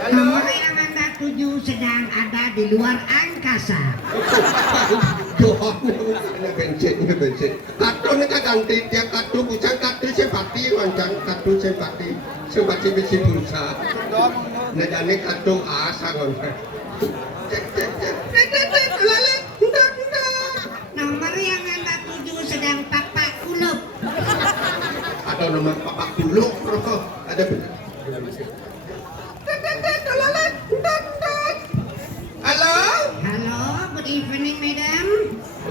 Nomor yang Anda tuju sedang ada di luar angkasa. Ini bensin. Kartu ini kan ganti tiap kartu, bukan kartu simpati, wancang kartu simpati besi pulsa. Ini kartu asa wancang. Nomor yang Anda tuju sedang Bapak Kulup. Atau nomor Bapak Kuluk, ada benar. Halo? Halo, good evening, madam.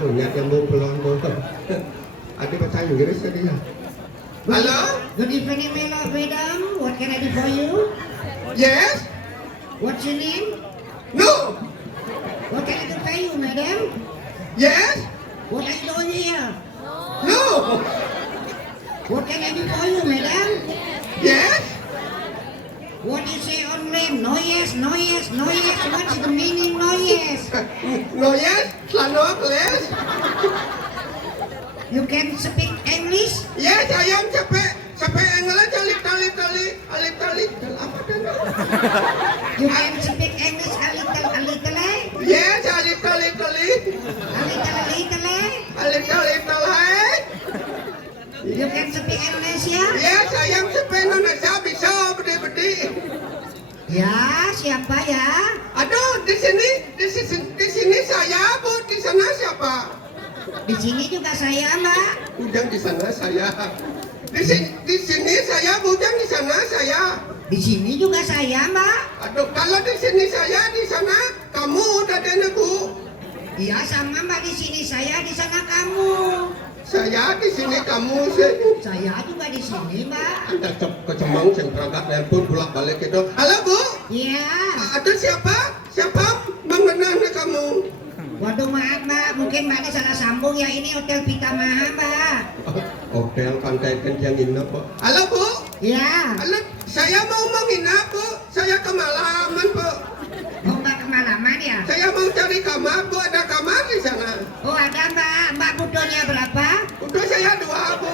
Oh, nyata mau pulang tuh. Ada bahasa Inggris tadi ya. Halo? Good evening, madam. What can I do for you? Yes? What's your name? No? What can I do for you, madam? Yes? What are you doing here? No? What can I do for you, madam? Yes? What you say on name? No yes, no yes, no yes. What's the meaning no yes? No yes? Selalu yes? You can speak English? Yes, saya sampai English alip-alip apa kan? You can speak English a little, eh? Yes, alip-alip A little, eh? alip-alip. You can speak Indonesia? Yes, saya sampai Indonesia bisa bedi-bedi. Ya, siapa ya? Aduh, di sini saya, Bu. Di sana siapa? Di sini juga saya, Mbak. Bujang di sana saya. Di sini saya, Bujang di sana saya. Di sini juga saya, Mbak. Aduh, kalau di sini saya, di sana kamu udah ada Bu. Iya, sama Mbak, di sini saya, di sana kamu. Saya di sini kamu Saya juga di sini, Mbak. Anda kecemang sing perangkat nelpon bolak-balik itu. Halo, Bu. Iya. Aduh, siapa? Mengenal kamu? Waduh, maaf, Mbak. Mungkin Mbak salah sambung ya. Ini Hotel Vita Maha, Mbak. Hotel Pantai Kenjang nginep, Bu. Halo, Bu. Iya. Halo, saya mau nginep, Bu. Saya kemalaman, Bu. Oh, Mbak kemalaman ya? Saya mau cari kamar, Bu. Ada kamar di sana. Oh, ada, Mbak. Mbak butuhnya berapa? Udah saya 2, Bu.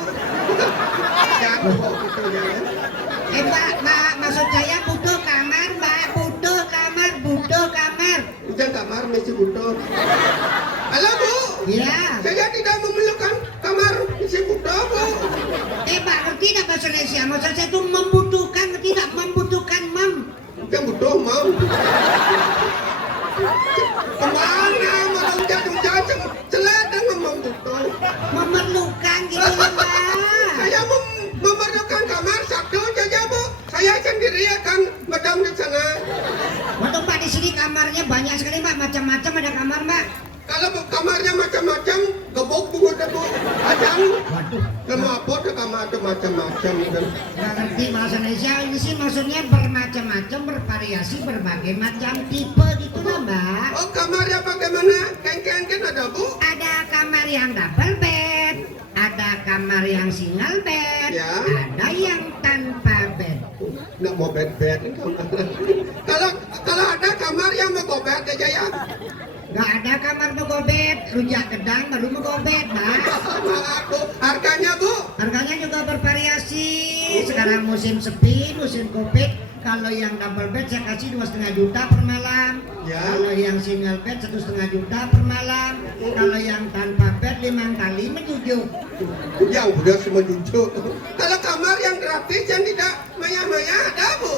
Ya, Bu, butuhnya. Mbak, maksud saya butuh kamar, Mbak. Butuh kamar. Udah kamar masih butuh. Halo, Bu. Iya. Saya tidak memerlukan kamar masih butuh, Bu. Mbak, ngerti tak bahasa Indonesia? Maksud saya itu membutuhkan, ngerti tak? Membutuhkan, Mam. Yang butuh, Mam. Kemana malam jatuh celana ngomong butuh. Memerlukan gitu ya, Mbak. Saya memerlukan kamar satu saja, Bu. Saya sendiri akan madam di sana. Waduh, Mbak, di sini kamarnya banyak sekali, Mbak. Macam-macam ada kamar, Mbak. Kalau kamarnya macam-macam, gebok Bu, ada Bu. Ajang. Waduh. Lemah apa ada kamar ada macam-macam. Nggak ngerti bahasa Indonesia. Ini sih maksudnya bermacam-macam, bervariasi, berbagai macam tipe gitu lah, Mbak. Oh, kamarnya bagaimana? Kengkeng ada, Bu? Ada kamar yang double bed, ada kamar yang single bed, Ya. ada yang tanpa bed. Nggak mau bed-bed kalau ada kamar yang mau bed aja ya. Nggak ada kamar megobed, rujak gedang baru megobed, Mbak. Maaf, Bu. Harganya, Bu? Harganya juga bervariasi. Sekarang musim sepi, musim covid. Kalau yang double bed saya kasih 2,5 juta per malam. Ya. Kalau yang single bed 1,5 juta per malam. Kalau yang tanpa bed 5 kali menjujuk. Yang udah semua jujur. Kalau kamar yang gratis yang tidak maya-maya ada, Bu?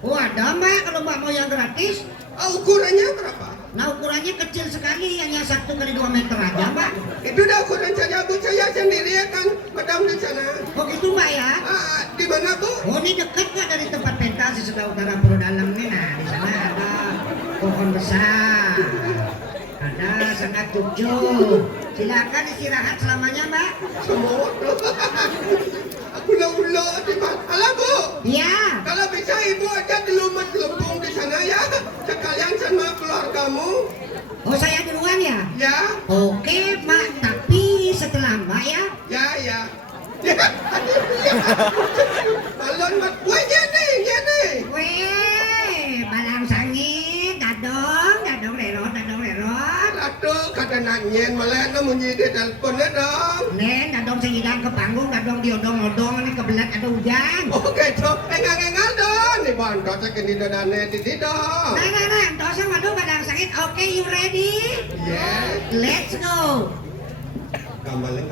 Oh, ada, Mbak. Kalau Mbak mau yang gratis, Ukurannya berapa? nah ukurannya kecil sekali, hanya 1x2 meter aja, Mbak. Itu udah ukuran saja, Bu. Saya sendiri akan madam di sana. Oh gitu, Mbak ya? Di mana, Bu? Oh, ini dekat nggak dari tempat pentas di sebelah utara Puro Dalam nih? Nah, di sana ada pohon besar, ada sangat cucu. Silakan istirahat selamanya, Mbak. Semua. Aku ulo di mana? Halo, Bu. Iya. Kalau bisa Ibu aja di lumut lembung di sana ya. Sekalian sama keluargamu. Oh, saya duluan ya? Ya. Oke, Mbak. Tapi setelah Mbak ya. Ya. Ya, balon mat. Wah, gini. Weh, balang sangit, dadong lerot. Aduh, ada nanyen malah nó munyi dia telepon dong. Nen, dadong sing idang ke panggung, dadong diodong-odong ini kebelet ada hujan. Oke, cok. Enggak dong. Nih bang, kau cek ini dadane di dong. Nah, tosa waduh kadang sakit. Oke, you ready? Yes. Let's go. Gambalin.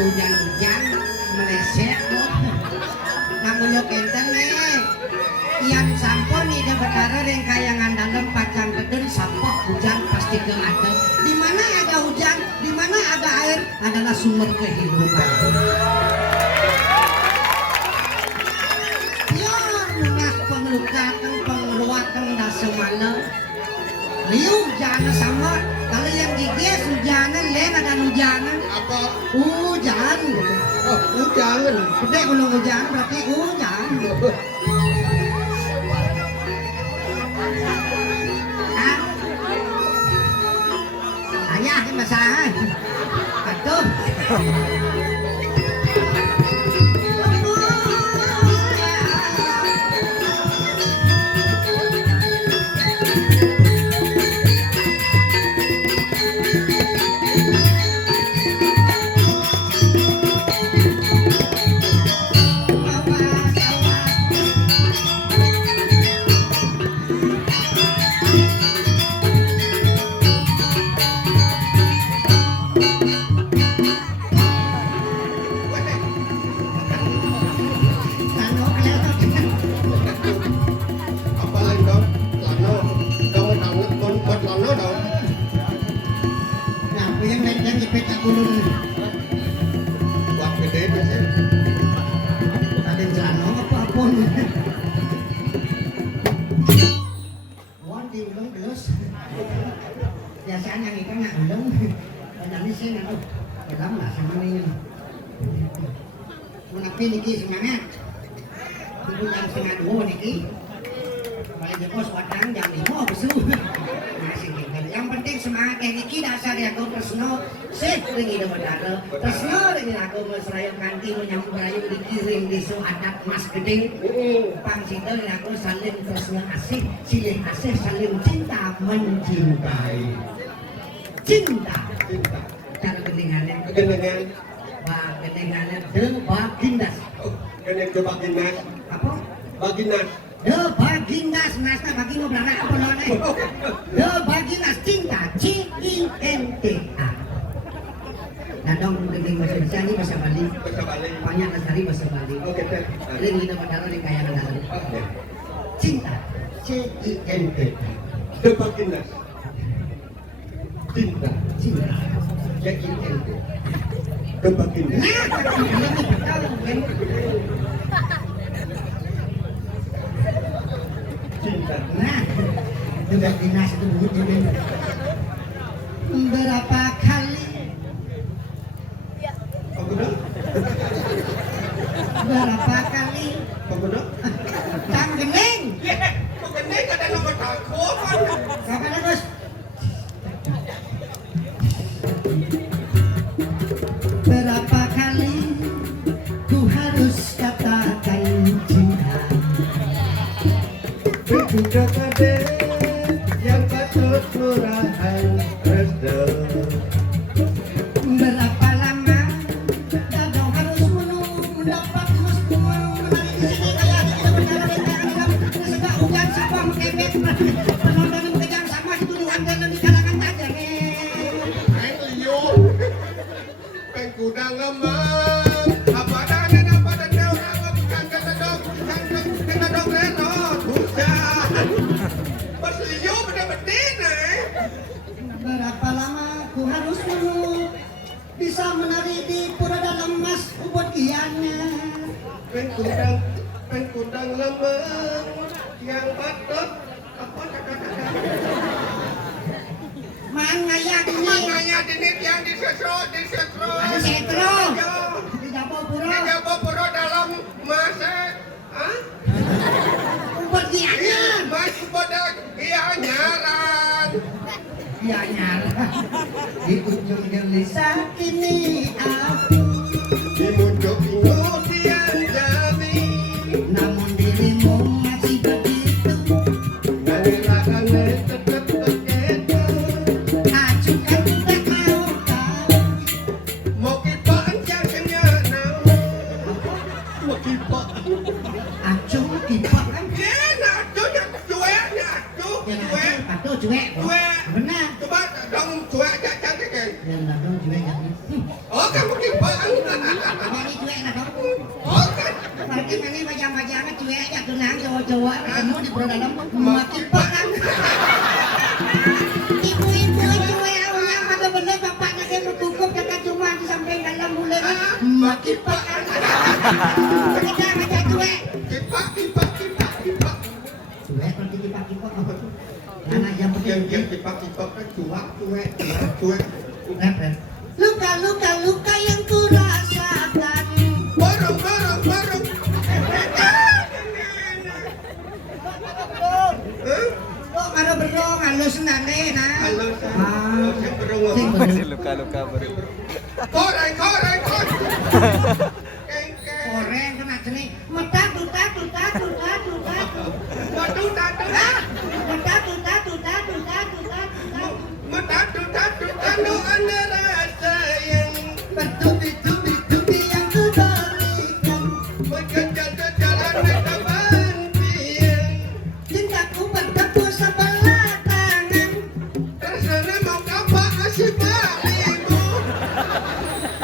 Hujan-hujan meleset namanya kenten nih yang sampun ida betara yang kayangan dalam pacang keden sampah hujan pasti ke ada di mana ada hujan di mana ada air adalah sumber kehidupan ya nungah pengelukakan pengeluakan dasemala liu jangan sama kalau yang gigis hujanan len ada hujanan Apa? hujan Oh, hujan. gede kalau hujan berarti hujan ayah ini masalah aduh Apa lain dong? Lano. Dong tangan kon buat lano dong. nah yang lain jepit tak gulung Buat gede bisa. ada celana apapun wah diulung terus biasanya ikan nak ulung dan ini sih nak dalam lah sama ini menapi niki semangat ibu jam setengah dua niki balik jepos wadang jam 5 besu masih tinggal yang penting semangat kayak niki dasar ya kau Tresno sip ringi dah badara Tresno ringi aku mesrayo kanti menyambut rayu dikiring disu adat mas geding pang situ aku saling Tresno asih silih asih saling cinta mencintai cinta Cinta. cara kedengarannya Kegenengan. kedengarannya de bagindas Oh, kening coba dinas. apa Baginas. De baginas nasna bagi mau berana apa none? De baginas cinta C-I-N-T-A. Nah dong gede bahasa Indonesia ini bahasa Bali. Bahasa Bali. Banyak nasari bahasa Bali. Oke, Teh. Ini kita padahal ini kayak nasari. Oke. Cinta C-I-N-T-A. De Baginas. Cinta. Cinta. C-I-N-T. De Baginas. Nah, kalau ini betul kan? Cinta. Nah, juga dinas itu begitu kan? Berapa kali? Apa dah? Berapa kali? Apa dah? Tang geneng. Bukan ni kada nomor takut. Kapan Gus? Berapa kali ku harus katakan cinta? Berjuga kade yang patut murahan restu. Berapa lama dadang harus mendapat restu? Menari di sini kayak kita berjalan di tangan segak hujan sabah mengkebet penonton yang mengejar sama itu diwanten di kalangan tajam. Ay liyo. Pengkudang lemah. Apa dan apa dan orang bukan ketadok reno hujan. Pas liyo beda-bedin Berapa lama ku harus menunggu bisa menari di pura dalam mas ubud giannya. Pengkudang lemah yang patut apa kata-kata. Mangayaknya Makanya dinit yang disetro. ada setro di dapur pura Dia pura dalam masa ubud giannya. Mas pada iya nyaran. Ya nyala di ujung gelisah ini aku, Di muncul kemudian jami. namun dirimu masih begitu. Nalilakan tetap begitu. Acukan tidak mau tahu. Mau kipaan jangannya nau. Mau kipaan. Acu kipak kan Nah, tuh cueknya tuh yang cuek. acu patuh cuek. Cuek. Benar. Coba dong cuek aja cantik kan. Yang dong cuek kan. Oh kamu kipaan. Ini cuek lah dong. Oh kan. Berarti ini bajang-bajangnya cuek aja tunang cowok-cowok ketemu di pura dalam makipak kan. Ibu-ibu cuek yang pada bener bapaknya kayak berkukup kakak cuma disampaikan dalam bulan makipak kan. Kita aja cuek. Kipak. Cuek berarti kipak-kipak apa tuh? Anak yang Yang penting kipak kan cuek. rep. Luka yang ku rasakan. Borong. Oh, karo berong halus nane nah. Halo, Ah. berong. Sing berong. Luka-luka baru. Koreng. Koreng kena jenis metatu. Waduh, tatu. Metatu, anda rasa yang Bertubi-tubi yang ku berikan. berjalan depan piang. Cintaku bertepuk sebelah tangan. Terserah mau kapak kasih balimu.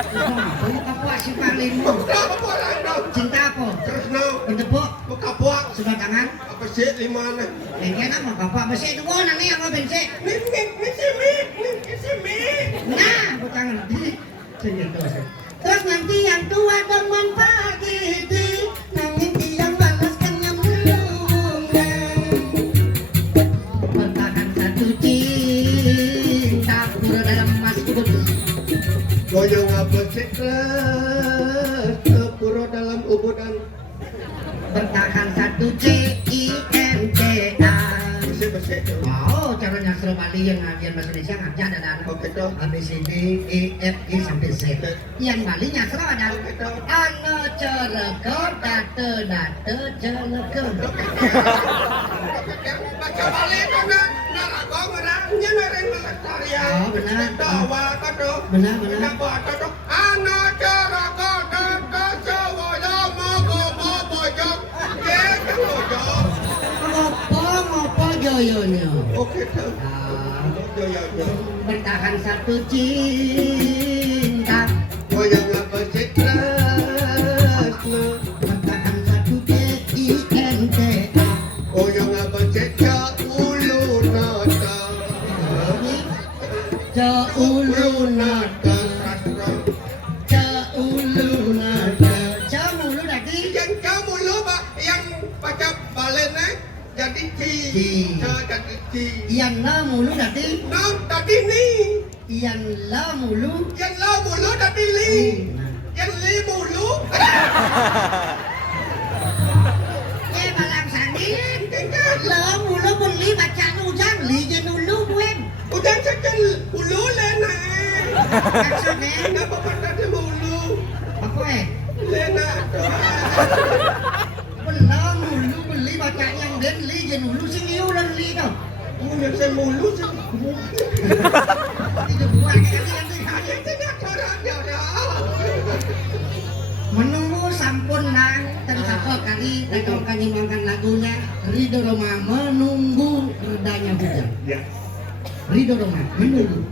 Kamu kapuak si palinmu. Berapa orang dong? Cinta apa? Terus no, Bertepuk mau kapak sebelah tangan. apa sih di mana? Ini enak mau kapuak besi itu gua nanti yang mau bensin. Ini simi. Nah, bukan terus nanti yang tua teman pagi di nangis yang balaskan yang melungan. Bertahan satu cinta pura dalam mas ubud. Goyang apa sih keras pura dalam ubudan. Bertahan satu C-I-N-T-A. Bersih. Oh, cara nyasro Bali yang ngajian bahasa Indonesia ngajar dan Oke dong. A B C D E F G sampai Z. Yang Bali nyasro ada ane cereker date cereker. Baca balik kan narago ngerangnya naren melestarian. Oh, benar. Tawa kado. Benar. Kenapa kado? Ana cara kado jawa lama gomo bojok. Ye kamu yo. Oke tuh. Ah, Yo. bertahan satu cinta. Goyang apa Tresno. Bertahan satu cinta. Goyang apa Cecak Ulu Nata. Ulu nada, ulu nada, ulu tadi. Yang kamu lupa yang baca balen jadi ci. Jadi ci. Yang la mulu tadi. Nah, tadi nih. Yang la mulu. Yang la mulu tadi li. Yang li mulu. Balang sandin. La mulu beli baca ujan li jenulu buen. Udah cekal ulu lena. Maksudnya Kenapa tadi ulu? apa Lena. La mulu beli baca yang den li jenulu sing liu dan li tau. Udah saya mulu sih. Itu buat ganti. Tidak orang ya. Menunggu sampun nang dan sapa kali kita nyimbangkan lagunya Ridho Roma menunggu redanya hujan. Ya. Ridho Roma menunggu.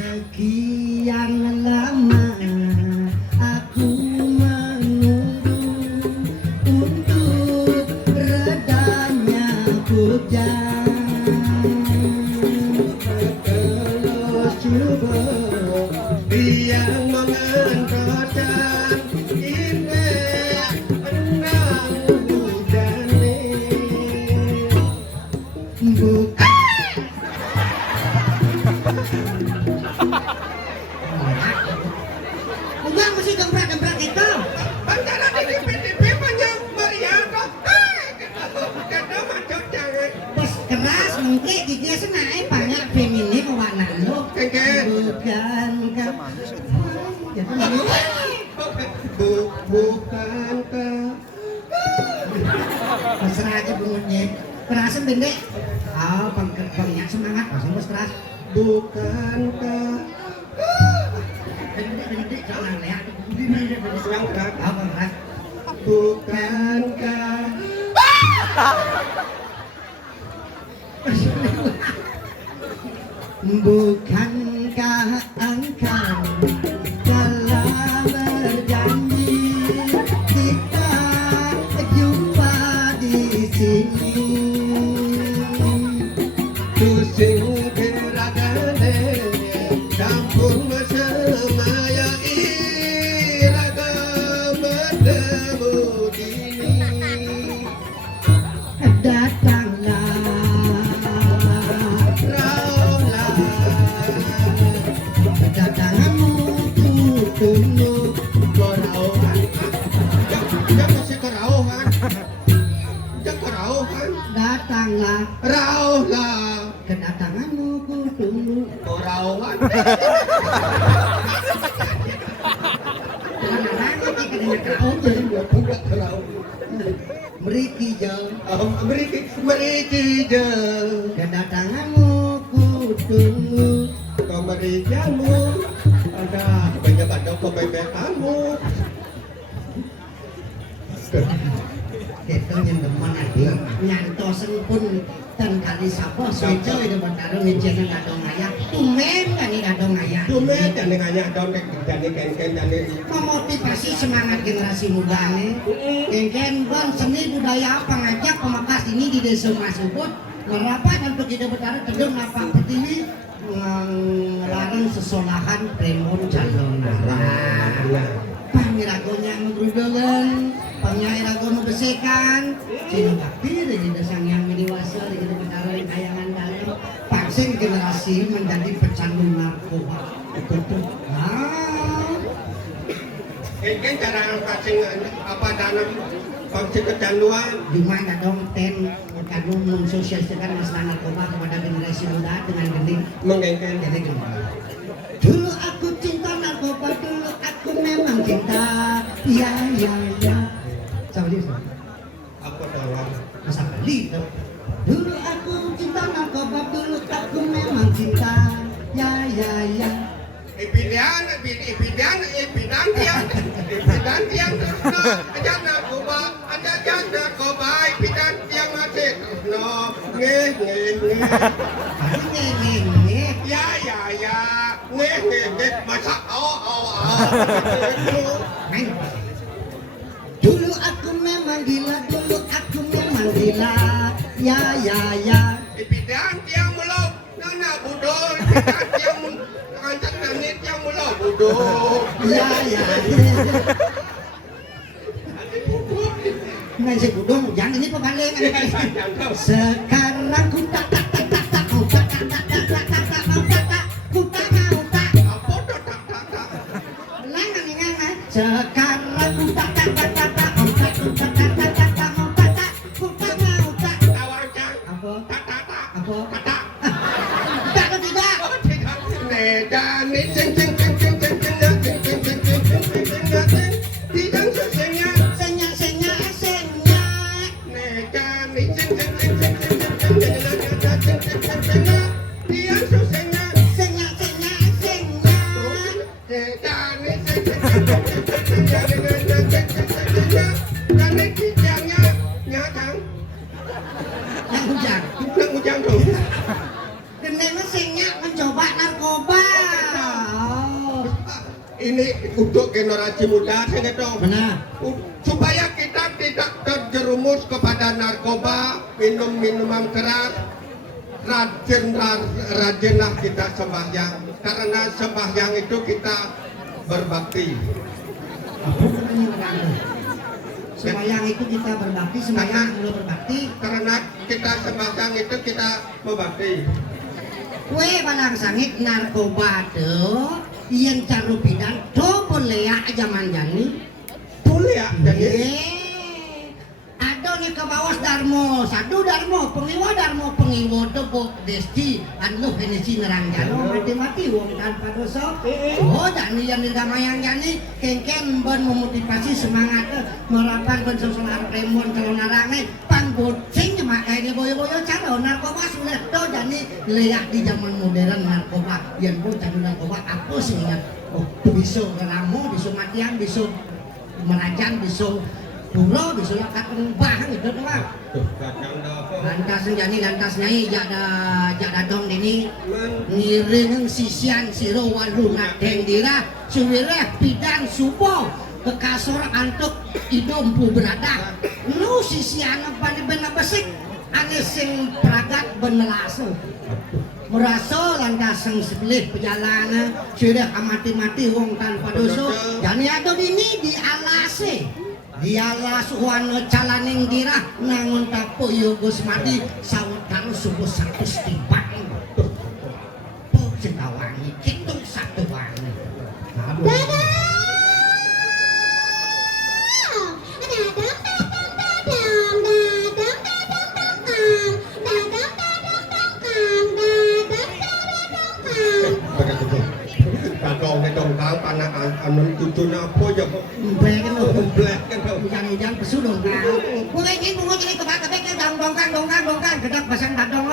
Sekian lama aku menunggu untuk redanya hujan. Terus coba yang mengentarkan indah enang hujan Bukan Uang mesti gemprak-gemprak itu. Bantara di DPDP banyak Mariano. Kata macam jangan. Bos keras mungkin di dia senai banyak feminim warna lo. Kengken. Bukan kan. Jadi Bukankah mesra aja bunyinya. Kerasan bende. Ah, banyak semangat pas bos keras. bukankah Bende jangan lihat. yang keras Ah, keras. bukankah Bukankah engkau telah berjanji kita jumpa di sini? pusing geragane kampung bersemaya iraga bertemu dini Datanglah, raulah kedatanganmu ku tunggu. kerauhan jangan masih kerauhan jangan kerauhan Datanglah, raulah kedatanganmu ku tunggu. kerauhan Jangan nangis jika dengan kau jadi buat budak kerauhan Meriki jauh. Meriki jauh Kedatanganmu ku tunggu. Kamari jamu ada banyak bandung kebebekanmu Itu yang teman lagi nyantosen pun dan kali sapa sejo itu bertarung ngejene kadang ayah tumen kan ini kadang ayah tume jane nganya don jane ken jane memotivasi semangat generasi muda nih ken bon seni budaya apa ngajak pemangkas ini di desa Masubut merapat untuk kita bertarung kedung napak pertiwi ngelarang sesolahan Premon Jalonara pangiragonya ngegrudongan pangiragonya besekan sini kapir di desa yang dewasa di kita bertarung kayangan dalam vaksin generasi menjadi pecandu narkoba betul ken cara kasing apa dana vaksin kecanduan di mana dong ten kadung mensosialisasikan masalah narkoba kepada generasi muda dengan gending mengengken jadi gini dulu aku cinta narkoba dulu aku memang cinta ya sama dia Ipidan tiang terus no aja narkoba ipidan tiang masih terus no nge ya nge masa Main. Dulu aku memang gila, ya. ipidan tiang mulau nana budo ipidan tiang kancak danit tiang mulau budo Ya. Nggak sih budong, jangan ini pegalengan. Sekarang ku tak Lengan ini kan. Sekarang ku tak Apa? Tak atau tidak? Senya. Yang hujan. Gendengnya senya mencoba narkoba. Oh. Ini untuk generasi muda saya dong. Benar. Supaya kita tidak terjerumus kepada narkoba, minuman keras, rajinlah kita sembahyang. Karena sembahyang itu kita berbakti. Sembahyang itu kita berbakti, sembahyang mulai berbakti. Karena kita sembahyang itu kita berbakti. Kue balang sangit narkoba tuh, yang carupidan tuh boleh ya zaman jani. Boleh ya, jadi Ado nih ke bawah Darmo, satu Darmo, pengiwo tebok desti, anu penisi nerang jano, mati wong tanpa dosa. Oh, jani yang dirgamayang jani, kengken ben memotivasi semangat, merapan ben sosolan remon calon narangnya, panggoceng cuma ini boyo-boyo calon narkoba sudah tuh jani lihat di zaman modern narkoba, yang pun calon narkoba aku sih ingat, oh bisa ngeramu, bisa matian, bisa merajang, bisa Puro bisa lakat pengubah gitu doang. Lantas nyai jada dong ini ngiring sisian siro walu nadeng dira suwireh pidang supo ke kasur antuk idompu berada lu sisian apa di bener besik ane sing pragat benelasu merasa lantaseng sebelah perjalanan sudah amati-mati wong tanpa dosa dan ada ini di alase dialah suwana calaning dirah nangun tapo yogos madi sawut karo subuh satu setipak po setawangi kitung satu wangi Kadang dong kang panak anun tutu apa ya kok blek kan lo blek kan hujan-hujan pesu dong kan bunga ini kebak-kebak dongkang gedok pasang dadong